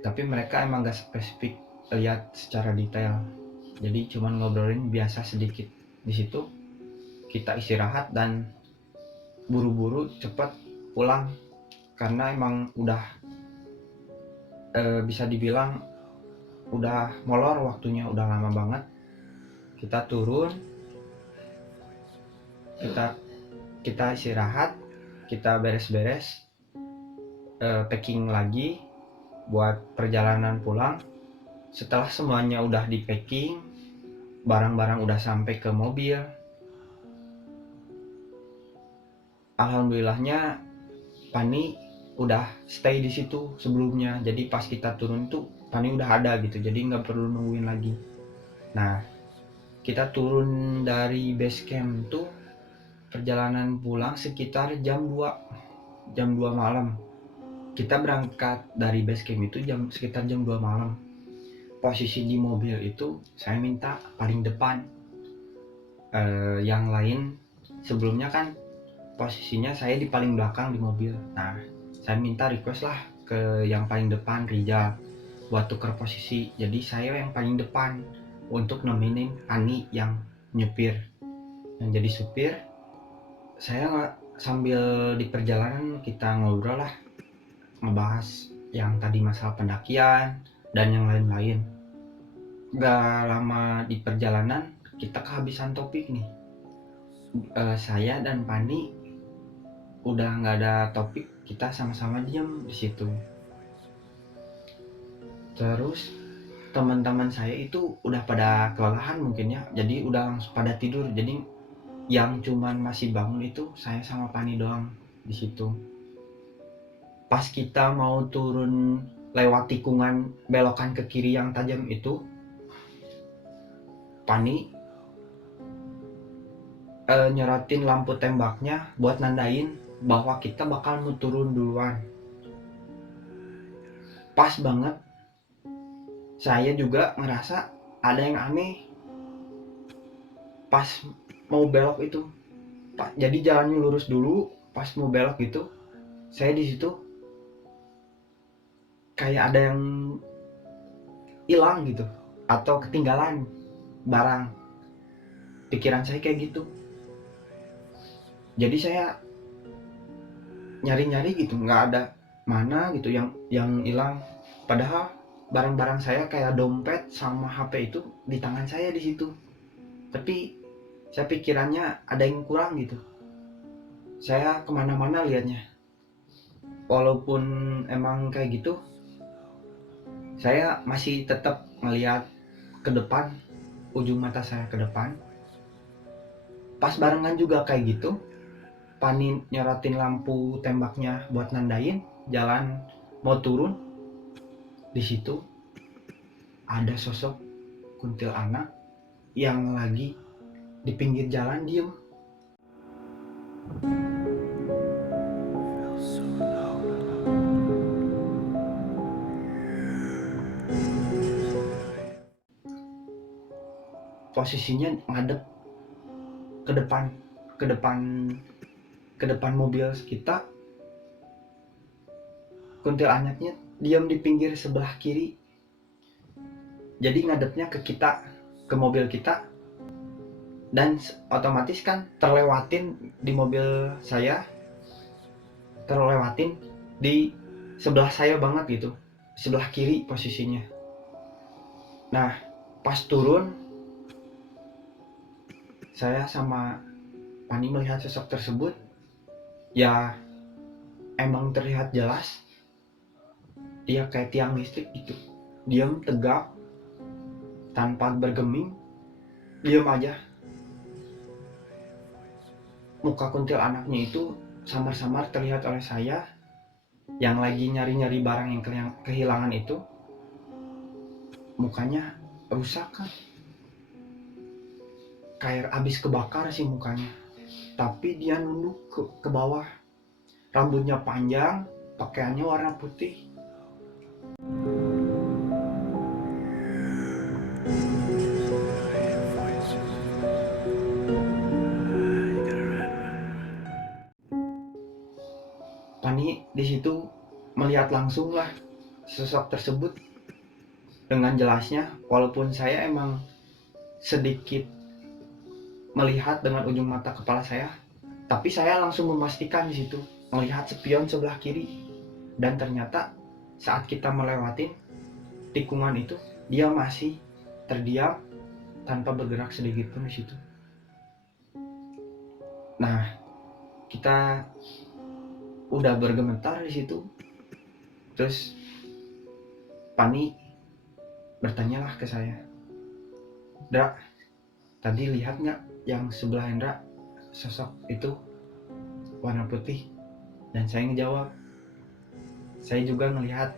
Tapi mereka emang gak spesifik lihat secara detail. Jadi cuman ngobrolin biasa sedikit. Di situ kita istirahat dan buru-buru cepet pulang karena emang udah bisa dibilang udah molor waktunya, udah lama banget. Kita turun, kita istirahat, kita beres-beres, packing lagi buat perjalanan pulang. Setelah semuanya udah di packing, barang-barang udah sampai ke mobil, alhamdulillahnya Pani udah stay di situ sebelumnya. Jadi pas kita turun tuh Pani udah ada gitu, jadi nggak perlu nungguin lagi. Nah, kita turun dari base camp tuh perjalanan pulang sekitar jam 2 malam. Kita berangkat dari base camp itu sekitar jam 2 malam. Posisi di mobil itu saya minta paling depan. Yang lain sebelumnya kan posisinya saya di paling belakang di mobil. Nah, saya minta request lah ke yang paling depan, Rijal, buat tuker posisi. Jadi saya yang paling depan untuk nemenin Ani yang nyupir, yang jadi supir. Saya sambil di perjalanan kita ngobrol lah, ngebahas yang tadi masalah pendakian dan yang lain-lain. Gak lama di perjalanan kita kehabisan topik nih. Saya dan Pani udah nggak ada topik, kita sama-sama diam di situ. Terus teman-teman saya itu udah pada kelelahan mungkin ya, jadi udah langsung pada tidur. Jadi yang cuman masih bangun itu saya sama Pani doang di situ. Pas kita mau turun lewat tikungan belokan ke kiri yang tajam itu, Pani nyorotin lampu tembaknya buat nandain bahwa kita bakal mau turun duluan. Pas banget saya juga ngerasa ada yang aneh pas mau belok itu. Jadi jalannya lurus dulu, pas mau belok gitu saya di situ kayak ada yang hilang gitu atau ketinggalan barang. Pikiran saya kayak gitu. Jadi saya nyari-nyari gitu, nggak ada mana gitu yang hilang. Padahal barang-barang saya kayak dompet sama HP itu di tangan saya di situ. Tapi saya pikirannya ada yang kurang gitu. Saya kemana-mana liatnya. Walaupun emang kayak gitu, saya masih tetap ngeliat ke depan, ujung mata saya ke depan. Pas barengan juga kayak gitu, Pani nyorotin lampu tembaknya buat nandain jalan mau turun. Di situ ada sosok kuntilanak yang lagi di pinggir jalan diem. Posisinya ngadep ke depan ke depan ke depan mobil kita. Kuntilanaknya diam di pinggir sebelah kiri. Jadi ngadepnya ke kita, ke mobil kita, dan otomatis kan terlewatin di mobil saya, terlewatin di sebelah saya banget gitu, sebelah kiri posisinya. Nah, pas turun saya sama Pani melihat sosok tersebut. Ya emang terlihat jelas dia kayak tiang listrik gitu, diam tegak tanpa bergeming, diam aja. Muka kuntilanaknya itu samar-samar terlihat oleh saya yang lagi nyari-nyari barang yang kehilangan itu. Mukanya rusak kan, kayak abis kebakar sih mukanya. Tapi dia nunduk ke bawah, rambutnya panjang, pakaiannya warna putih. Pani di situ melihat langsung lah sosok tersebut dengan jelasnya, walaupun saya emang sedikit melihat dengan ujung mata kepala saya, tapi saya langsung memastikan di situ melihat spion sebelah kiri, dan ternyata saat kita melewati tikungan itu dia masih terdiam tanpa bergerak sedikit pun di situ. Nah, kita udah bergemetar di situ. Terus Pani bertanyalah ke saya, "Dra, tadi lihat nggak yang sebelah Hendra sosok itu warna putih?" Dan saya ngejawab, "Saya juga ngelihat."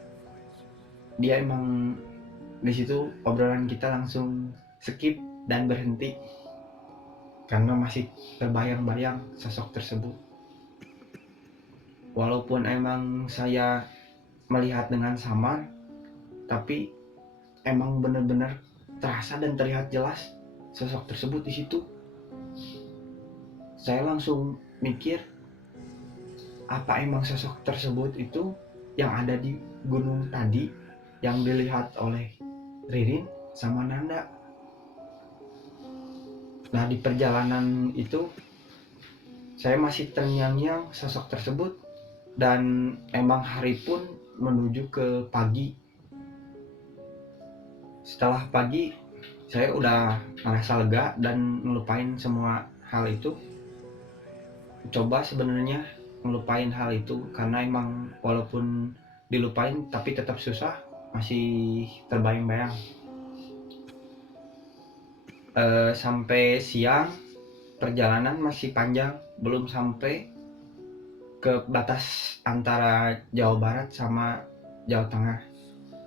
Dia emang di situ obrolan kita langsung skip dan berhenti karena masih terbayang-bayang sosok tersebut. Walaupun emang saya melihat dengan samar, tapi emang benar-benar terasa dan terlihat jelas sosok tersebut di situ. Saya langsung mikir, apa emang sosok tersebut itu yang ada di gunung tadi yang dilihat oleh Ririn sama Nanda. Nah, di perjalanan itu saya masih terngiang-ngiang sosok tersebut, dan emang hari pun menuju ke pagi. Setelah pagi saya udah merasa lega dan ngelupain semua hal itu. Coba sebenarnya ngelupain hal itu karena emang walaupun dilupain tapi tetap susah, masih terbayang-bayang. Sampai siang perjalanan masih panjang, belum sampai ke batas antara Jawa Barat sama Jawa Tengah.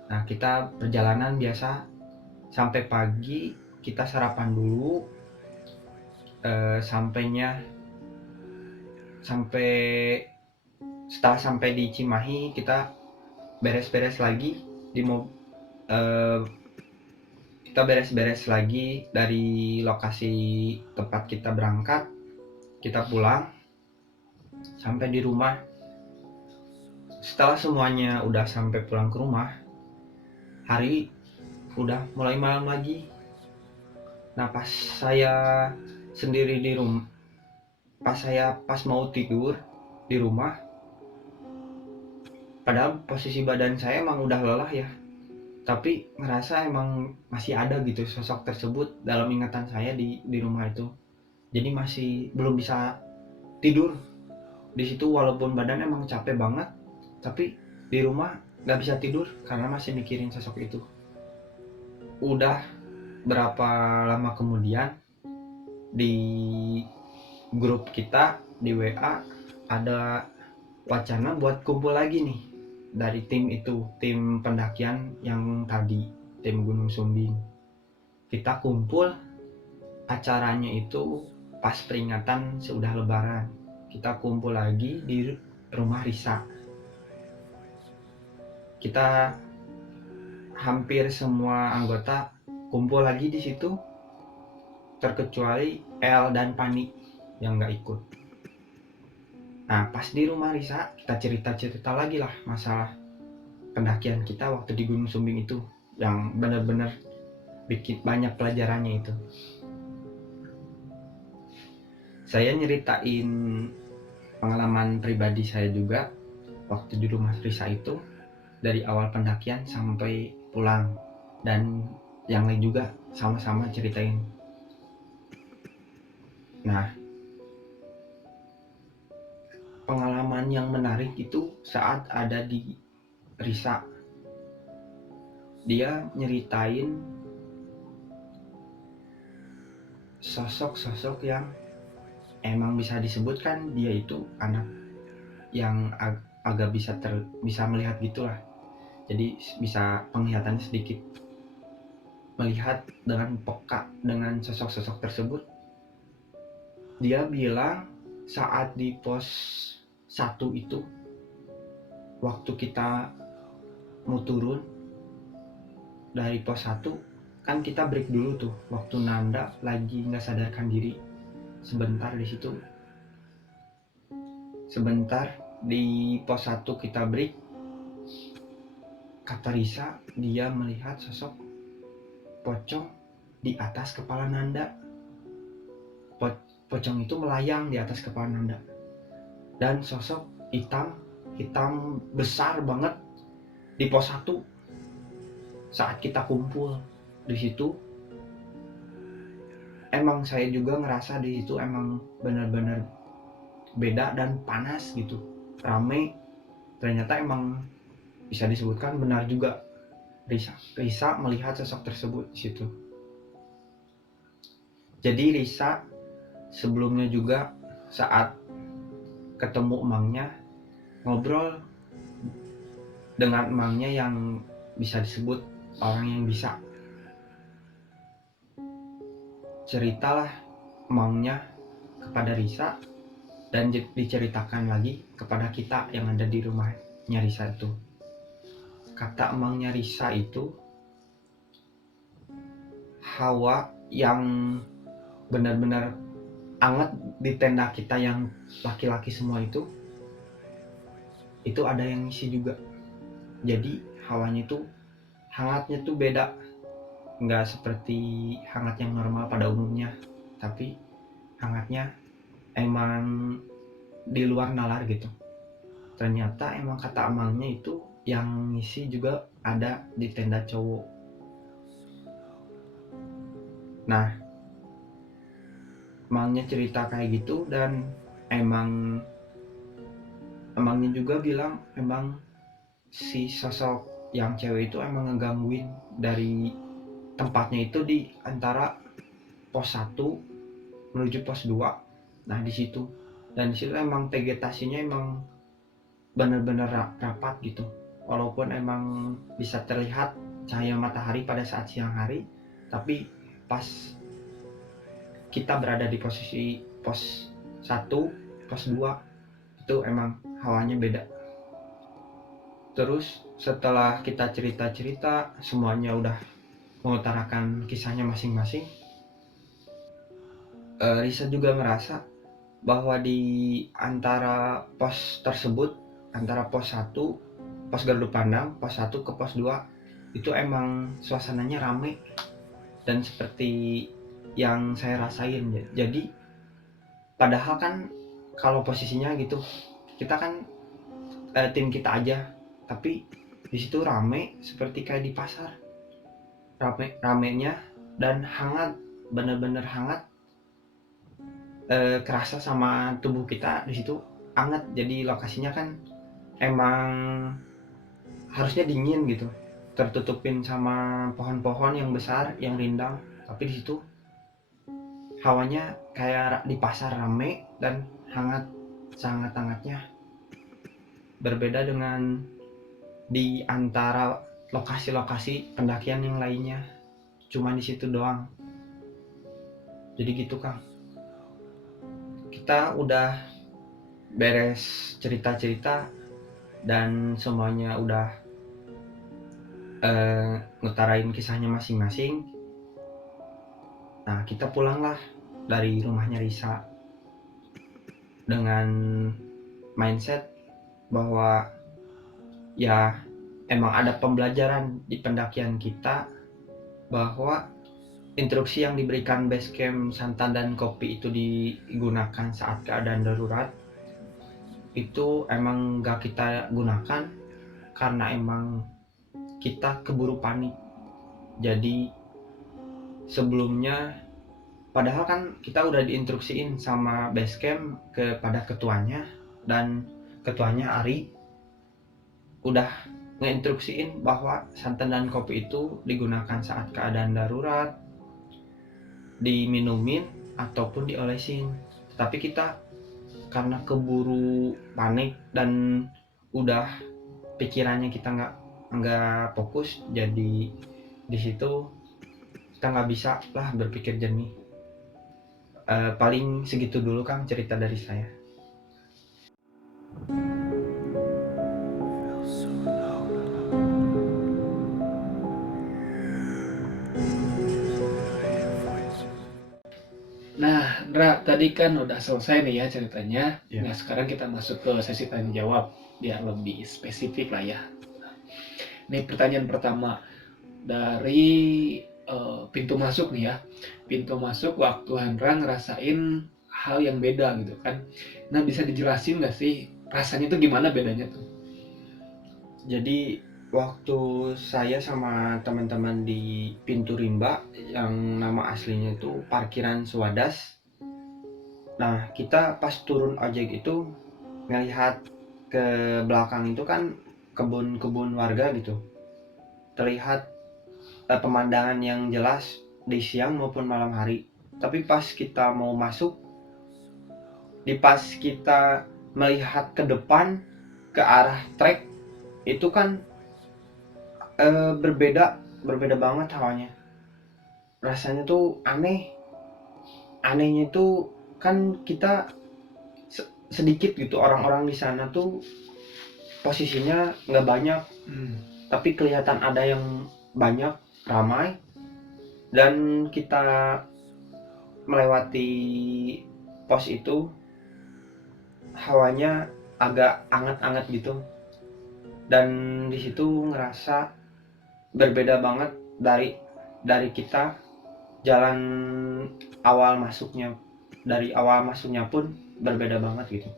Nah, kita perjalanan biasa sampai pagi, kita sarapan dulu. Sampainya sampai setelah sampai di Cimahi, kita beres-beres lagi di kita beres-beres lagi dari lokasi tempat kita berangkat. Kita pulang sampai di rumah. Setelah semuanya udah sampai pulang ke rumah, hari udah mulai malam lagi. Nah, pas saya sendiri di rumah, pas mau tidur di rumah, padahal posisi badan saya emang udah lelah ya, tapi ngerasa emang masih ada gitu sosok tersebut dalam ingatan saya di rumah itu. Jadi masih belum bisa tidur di situ, walaupun badan emang capek banget, tapi di rumah nggak bisa tidur karena masih mikirin sosok itu. Udah berapa lama kemudian di grup kita di WA ada wacana buat kumpul lagi nih dari tim itu, tim pendakian yang tadi, tim Gunung Sumbing. Kita kumpul, acaranya itu pas peringatan sudah lebaran. Kita kumpul lagi di rumah Risa. Kita hampir semua anggota kumpul lagi di situ, terkecuali El dan Pani yang nggak ikut. Nah, pas di rumah Risa, kita cerita-cerita lagi lah masalah pendakian kita waktu di Gunung Sumbing itu, yang benar-benar bikin banyak pelajarannya itu. Saya nyeritain pengalaman pribadi saya juga waktu di rumah Risa itu, dari awal pendakian sampai pulang, dan yang lain juga sama-sama ceritain. Nah, pengalaman yang menarik itu saat ada di Risa. Dia nyeritain sosok-sosok yang emang bisa disebutkan dia itu anak yang agak bisa melihat gitulah. Jadi bisa penglihatannya sedikit melihat dengan peka dengan sosok-sosok tersebut. Dia bilang saat di pos 1 itu, waktu kita mau turun dari pos 1, kan kita break dulu tuh waktu Nanda lagi nggak sadarkan diri sebentar di situ. Sebentar di pos 1 kita break. kata Risa, dia melihat sosok pocong di atas kepala Nanda. Pocong itu melayang di atas kepala Nanda, dan sosok hitam besar banget di pos 1 saat kita kumpul di situ. Emang saya juga ngerasa di situ emang benar-benar beda dan panas gitu, rame. Ternyata emang bisa disebutkan benar juga, Risa melihat sosok tersebut di situ. Jadi Risa sebelumnya juga saat ketemu emangnya, ngobrol dengan emangnya yang bisa disebut orang yang bisa. Ceritalah emangnya kepada Risa dan diceritakan lagi kepada kita yang ada di rumahnya Risa itu. Kata emangnya Risa itu, hawa yang benar-benar anget di tenda kita yang laki-laki semua itu ada yang ngisi juga. Jadi hawanya itu hangatnya tuh beda, nggak seperti hangat yang normal pada umumnya, tapi hangatnya emang di luar nalar gitu. Ternyata emang kata emangnya itu yang ngisi juga ada di tenda cowok. Nah, emangnya cerita kayak gitu, dan emangnya juga bilang emang si sosok yang cewek itu emang ngegangguin dari tempatnya itu di antara pos 1 menuju pos 2. Nah di situ, dan di situ emang vegetasinya emang benar-benar rapat gitu, walaupun emang bisa terlihat cahaya matahari pada saat siang hari, tapi pas kita berada di posisi pos 1, pos 2 itu emang hawanya beda. Terus setelah kita cerita-cerita, semuanya udah mengutarakan kisahnya masing-masing, Risa juga merasa bahwa di antara pos tersebut, antara pos 1, pos gardu pandang, pos 1 ke pos 2 itu emang suasananya rame dan seperti yang saya rasain. Jadi padahal kan kalau posisinya gitu, kita kan tim kita aja, tapi di situ rame seperti kayak di pasar. Ramenya dan hangat, bener-bener hangat, kerasa sama tubuh kita di situ hangat. Jadi lokasinya kan emang harusnya dingin gitu, tertutupin sama pohon-pohon yang besar yang rindang, tapi di situ hawanya kayak di pasar, rame dan hangat, sangat-hangatnya. Berbeda dengan di antara lokasi-lokasi pendakian yang lainnya, cuma di situ doang. Jadi gitu Kang, kita udah beres cerita-cerita dan semuanya udah ngutarain kisahnya masing-masing. Nah kita pulanglah dari rumahnya Risa dengan mindset bahwa ya emang ada pembelajaran di pendakian kita, bahwa instruksi yang diberikan Basecamp santan dan kopi itu digunakan saat keadaan darurat itu emang gak kita gunakan karena emang kita keburu panik. Jadi sebelumnya, padahal kan kita udah diinstruksiin sama Basecamp kepada ketuanya, dan ketuanya Ari udah ngeinstruksiin bahwa santan dan kopi itu digunakan saat keadaan darurat, diminumin ataupun diolesin. Tapi kita karena keburu panik dan udah pikirannya kita nggak fokus, jadi di situ kita nggak bisa lah berpikir jernih. Paling segitu dulu Kang cerita dari saya. Nah, Ndra, tadi kan udah selesai nih ya ceritanya. Ya. Nah, sekarang kita masuk ke sesi tanya jawab biar lebih spesifik lah ya. Ini pertanyaan pertama dari pintu masuk nih ya. Pintu masuk waktu Hendra ngerasain hal yang beda gitu kan. Nah, bisa dijelasin nggak sih rasanya tuh gimana bedanya tuh? Jadi waktu saya sama teman-teman di Pintu Rimba yang nama aslinya itu Parkiran Suwadas. Nah, kita pas turun ojek itu ngelihat ke belakang itu kan kebun-kebun warga gitu. Terlihat pemandangan yang jelas di siang maupun malam hari. Tapi pas kita mau masuk, pas kita melihat ke depan ke arah trek itu kan berbeda banget hawanya. Rasanya tuh aneh. Anehnya itu kan kita sedikit gitu orang-orang di sana tuh posisinya nggak banyak, tapi kelihatan ada yang banyak, ramai, dan kita melewati pos itu hawanya agak anget-anget gitu, dan di situ ngerasa berbeda banget dari kita jalan awal masuknya. Dari awal masuknya pun berbeda banget gitu.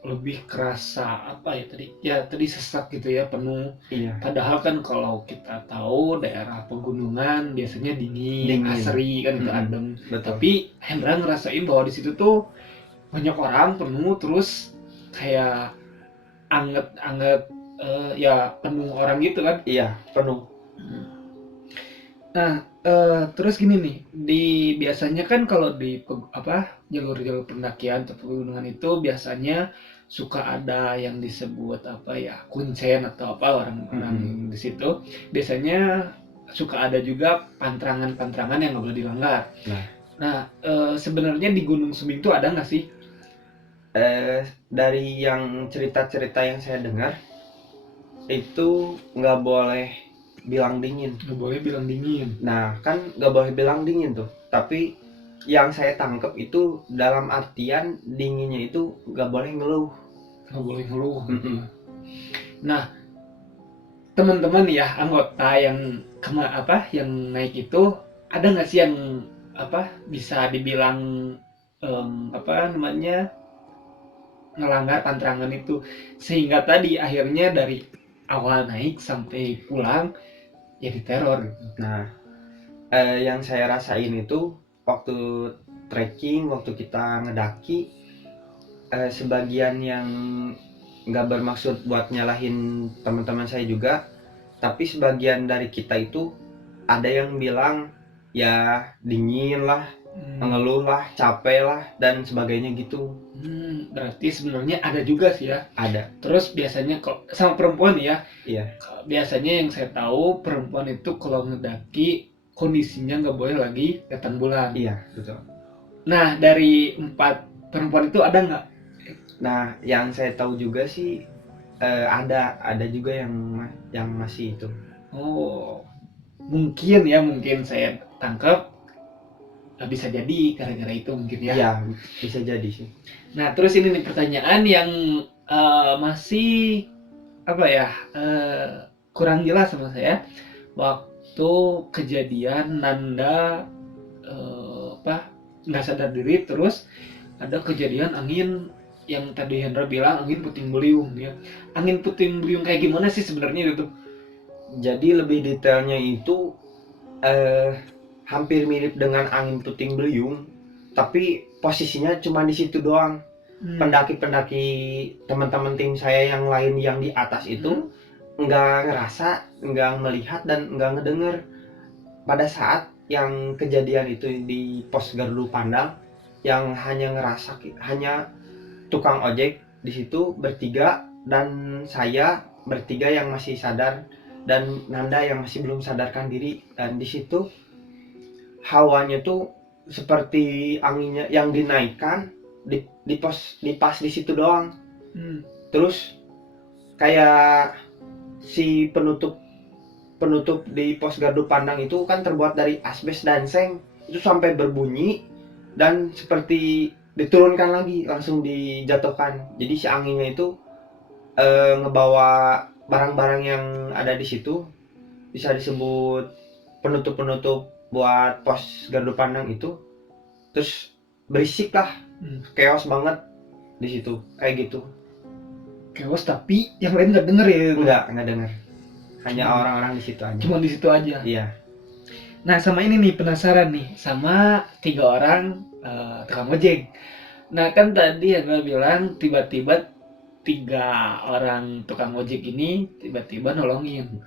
Lebih kerasa apa ya tadi? Ya tadi sesak gitu ya, penuh. Iya, Padahal kan kalau kita tahu daerah pegunungan biasanya dingin, dingin. asri kan itu Mm-mm, adem. betul. Tapi Hendra ngerasain bahwa di situ tuh banyak orang, penuh, terus kayak anget-anget, ya penuh orang gitu kan. Iya, penuh. Nah, terus gini nih, biasanya kan kalau di jalur-jalur pendakian atau pegunungan itu biasanya suka ada yang disebut apa ya, kuncen atau apa orang-orang di situ. Biasanya suka ada juga pantrangan-pantrangan yang nggak boleh dilanggar. Nah. Nah, sebenarnya di Gunung Sumbing itu ada nggak sih? Dari yang cerita-cerita yang saya dengar itu nggak boleh bilang dingin. Nggak boleh bilang dingin. Nah, kan nggak boleh bilang dingin tuh. Tapi yang saya tangkap itu dalam artian dinginnya itu nggak boleh ngeluh. Nggak boleh ngeluh. Mm-mm. Nah, teman-teman ya anggota yang yang naik itu ada nggak sih yang bisa dibilang ngelanggar pantrangan itu sehingga tadi akhirnya dari awal naik sampai pulang ya diteror gitu. Nah, yang saya rasain itu waktu trekking, waktu kita ngedaki, sebagian yang nggak bermaksud buat nyalahin teman-teman saya juga, tapi sebagian dari kita itu ada yang bilang ya dingin lah, mengeluh lah, capek lah, dan sebagainya gitu. Berarti sebenarnya ada juga sih ya. Ada. Terus biasanya kok sama perempuan ya. Iya. Biasanya yang saya tahu perempuan itu kalau ngedaki kondisinya nggak boleh lagi datang bulan. Iya, betul. Nah, dari 4 perempuan itu ada nggak? Nah, yang saya tahu juga sih ada juga yang masih itu. Oh, mungkin saya tangkap bisa jadi gara-gara itu mungkin ya. Iya, bisa jadi sih. Nah, terus ini nih pertanyaan yang masih kurang jelas sama saya. Waktu kejadian Nanda nggak sadar diri, terus ada kejadian angin yang tadi Hendra bilang angin puting beliung ya. Angin puting beliung kayak gimana sih sebenarnya itu? Jadi lebih detailnya itu hampir mirip dengan angin puting beliung, tapi posisinya cuma di situ doang. Pendaki-pendaki teman-teman tim saya yang lain yang di atas itu nggak ngerasa, nggak melihat, dan nggak ngedenger pada saat yang kejadian itu di pos Gardu Pandang. Yang hanya tukang ojek di situ bertiga, dan saya bertiga yang masih sadar, dan Nanda yang masih belum sadarkan diri. Dan di situ hawanya tuh seperti anginnya yang dinaikkan pas di situ doang. Terus kayak si penutup di pos Gardu Pandang itu kan terbuat dari asbes dan seng, itu sampai berbunyi dan seperti diturunkan lagi langsung dijatuhkan. Jadi si anginnya itu ngebawa barang-barang yang ada di situ bisa disebut penutup-penutup buat pos gardu pandang itu, terus berisik lah, chaos banget di situ kayak gitu. Chaos tapi yang lain nggak denger ya? Nggak dengar, hanya orang-orang di situ aja. Cuma di situ aja. Iya. Nah sama ini nih, penasaran nih sama 3 orang tukang ojek. Nah kan tadi Hendra bilang tiba-tiba 3 orang tukang ojek ini tiba-tiba nolongin.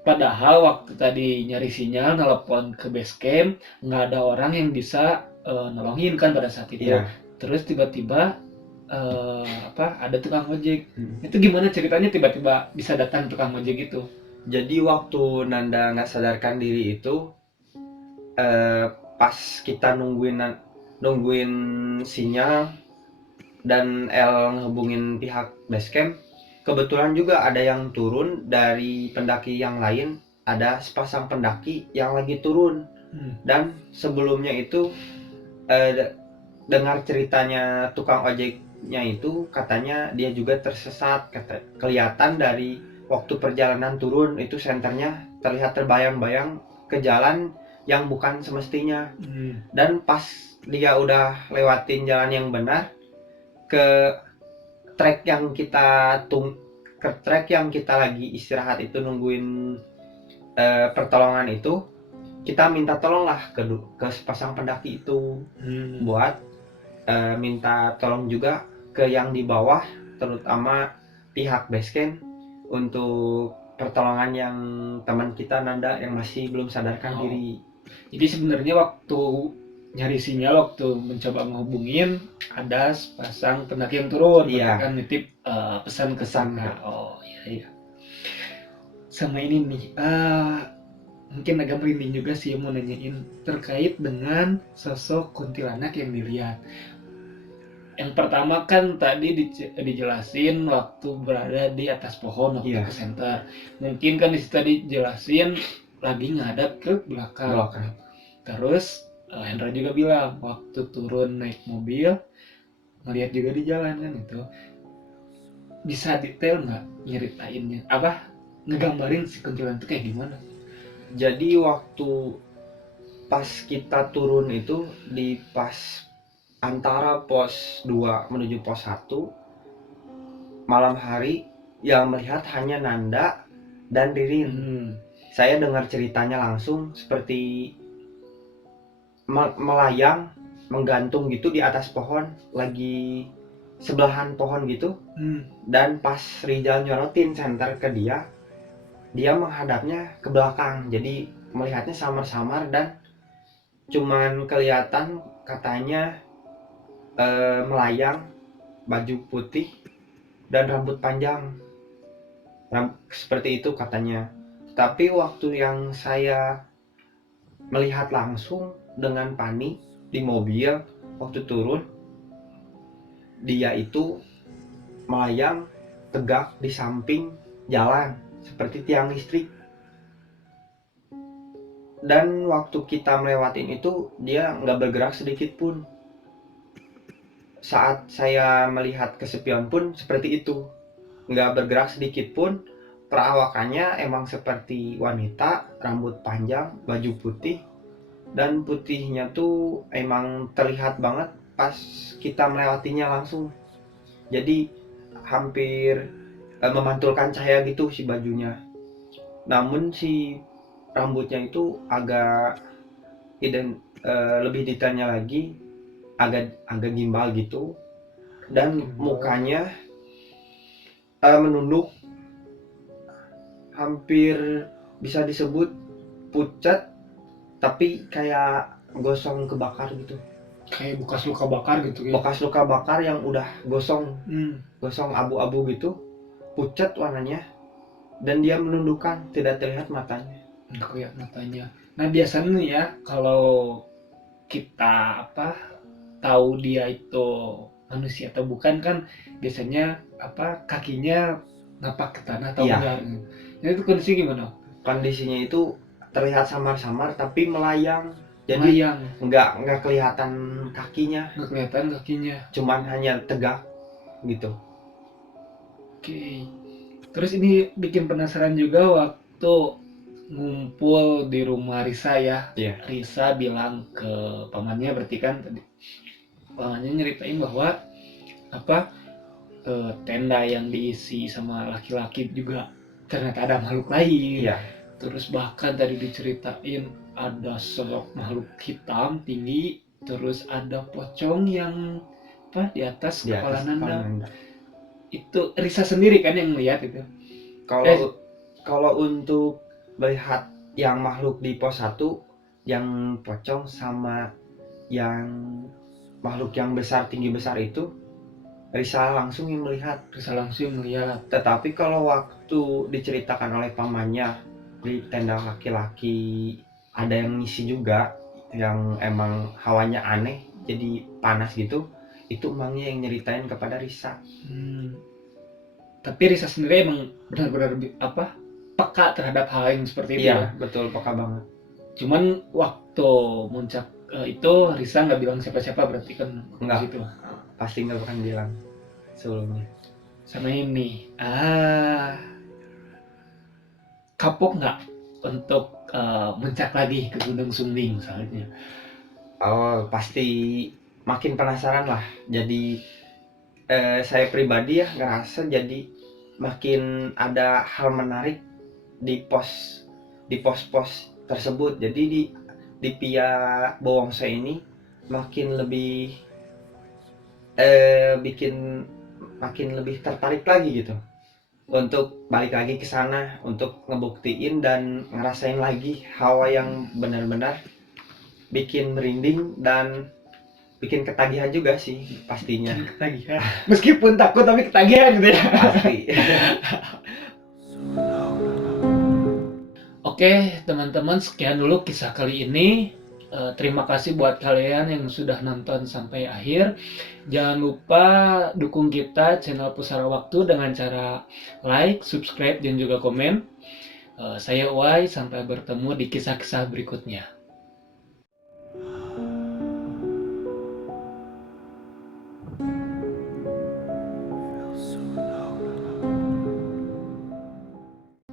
Padahal waktu tadi nyari sinyal nelpon ke base camp nggak ada orang yang bisa nolongin kan pada saat itu. Iya. Terus tiba-tiba ada tukang ojek. Itu gimana ceritanya tiba-tiba bisa datang tukang ojek itu? Jadi waktu Nanda nggak sadarkan diri itu, pas kita nungguin sinyal dan El ngehubungin pihak basecamp, kebetulan juga ada yang turun dari pendaki yang lain, ada sepasang pendaki yang lagi turun. Dan sebelumnya itu dengar ceritanya tukang ojeknya itu, katanya dia juga tersesat, kelihatan dari waktu perjalanan turun itu senternya terlihat terbayang-bayang ke jalan yang bukan semestinya. Dan pas dia udah lewatin jalan yang benar ke trek yang kita lagi istirahat itu nungguin pertolongan itu, kita minta tolong lah ke sepasang pendaki itu buat minta tolong juga ke yang di bawah, terutama pihak basecamp, untuk pertolongan yang teman kita Nanda yang masih belum sadarkan diri. Jadi sebenarnya waktu nyari sinyal, waktu mencoba menghubungin, ada sepasang pendaki yang turun, Iya. kan nitip pesan ke sana. Oh iya. Sama ini nih, mungkin agak merinding juga sih mau nanyain terkait dengan sosok kuntilanak yang dilihat. Yang pertama kan tadi dijelasin waktu berada di atas pohon waktu ke center. Mungkin kan di situ tadi jelasin lagi ngadap ke belakang. Terus Hendra juga bilang waktu turun naik mobil ngeliat juga di jalan kan itu. Bisa detail nggak nyeritainnya? Ngegambarin si kuntilanak itu kayak gimana? Jadi waktu pas kita turun itu di pas antara pos 2 menuju pos 1 malam hari, yang melihat hanya Nanda dan Ririn. Saya dengar ceritanya langsung seperti melayang, menggantung gitu di atas pohon, lagi sebelahan pohon gitu. Dan pas Rizal nyorotin senter ke dia menghadapnya ke belakang, jadi melihatnya samar-samar dan cuman kelihatan katanya melayang, baju putih dan rambut panjang, seperti itu katanya. Tapi waktu yang saya melihat langsung dengan Pani di mobil waktu turun, dia itu melayang tegak di samping jalan seperti tiang listrik. Dan waktu kita melewatin itu dia nggak bergerak sedikit pun. Saat saya melihat ke spion pun seperti itu, nggak bergerak sedikit pun. Perawakannya emang seperti wanita, rambut panjang, baju putih, dan putihnya tuh emang terlihat banget pas kita melewatinya langsung. Jadi hampir memantulkan cahaya gitu si bajunya. Namun si rambutnya itu agak lebih detailnya lagi, agak gimbal gitu, dan mukanya menunduk, hampir bisa disebut pucat, tapi kayak gosong kebakar gitu. Kayak bekas luka bakar gitu ya? Bekas luka bakar yang udah gosong, gosong abu-abu gitu, pucat warnanya, dan dia menundukkan, tidak terlihat matanya. Nggak lihat matanya. Nah biasanya nih ya, kalau kita tahu dia itu manusia atau bukan kan biasanya kakinya napak ke tanah atau enggak. Nah itu kondisi gimana? Kondisinya itu terlihat samar-samar tapi melayang. Jadi nggak kelihatan kakinya. Nggak kelihatan kakinya. Cuman hanya tegak gitu. Oke. Terus ini bikin penasaran juga waktu ngumpul di rumah Risa ya. Iya. Risa bilang ke pamannya, berarti kan tadi pamannya nyeritain bahwa apa tenda yang diisi sama laki-laki juga ternyata ada makhluk lain. Iya. Terus bahkan tadi diceritain ada sosok makhluk hitam tinggi, terus ada pocong yang apa di atas Di kepala atas Nanda. kepala Nanda. Itu Risa sendiri kan yang lihat itu. Kalau untuk melihat yang makhluk di pos 1, yang pocong sama yang makhluk yang besar tinggi besar itu Risa langsung yang melihat. Risa langsung melihat. Tetapi kalau waktu diceritakan oleh pamannya di tenda laki-laki ada yang ngisi juga, yang emang hawanya aneh jadi panas gitu, itu emangnya yang nyeritain kepada Risa. Tapi Risa sendiri emang benar-benar peka terhadap hal yang seperti itu Iya, ya. betul, peka banget. Cuman waktu muncak itu Risa nggak bilang siapa-siapa, berarti kan Enggak. gitu. Pasti nggak akan bilang sebelumnya. Sama ini kapok nggak untuk muncak lagi ke Gunung Sumbing misalnya? Oh, pasti makin penasaran lah. Jadi saya pribadi ya ngerasa jadi makin ada hal menarik di pos-pos tersebut. Jadi di Pia Bowongse ini makin lebih bikin makin lebih tertarik lagi gitu untuk balik lagi ke sana untuk ngebuktiin dan ngerasain lagi hawa yang benar-benar bikin merinding dan bikin ketagihan juga sih pastinya. Ketagihan. Meskipun takut tapi ketagihan gitu ya. Pasti. Oke, teman-teman, sekian dulu kisah kali ini. Terima kasih buat kalian yang sudah nonton sampai akhir. Jangan lupa dukung kita channel Pusara Waktu dengan cara like, subscribe, dan juga komen. Saya Uwai, sampai bertemu di kisah-kisah berikutnya.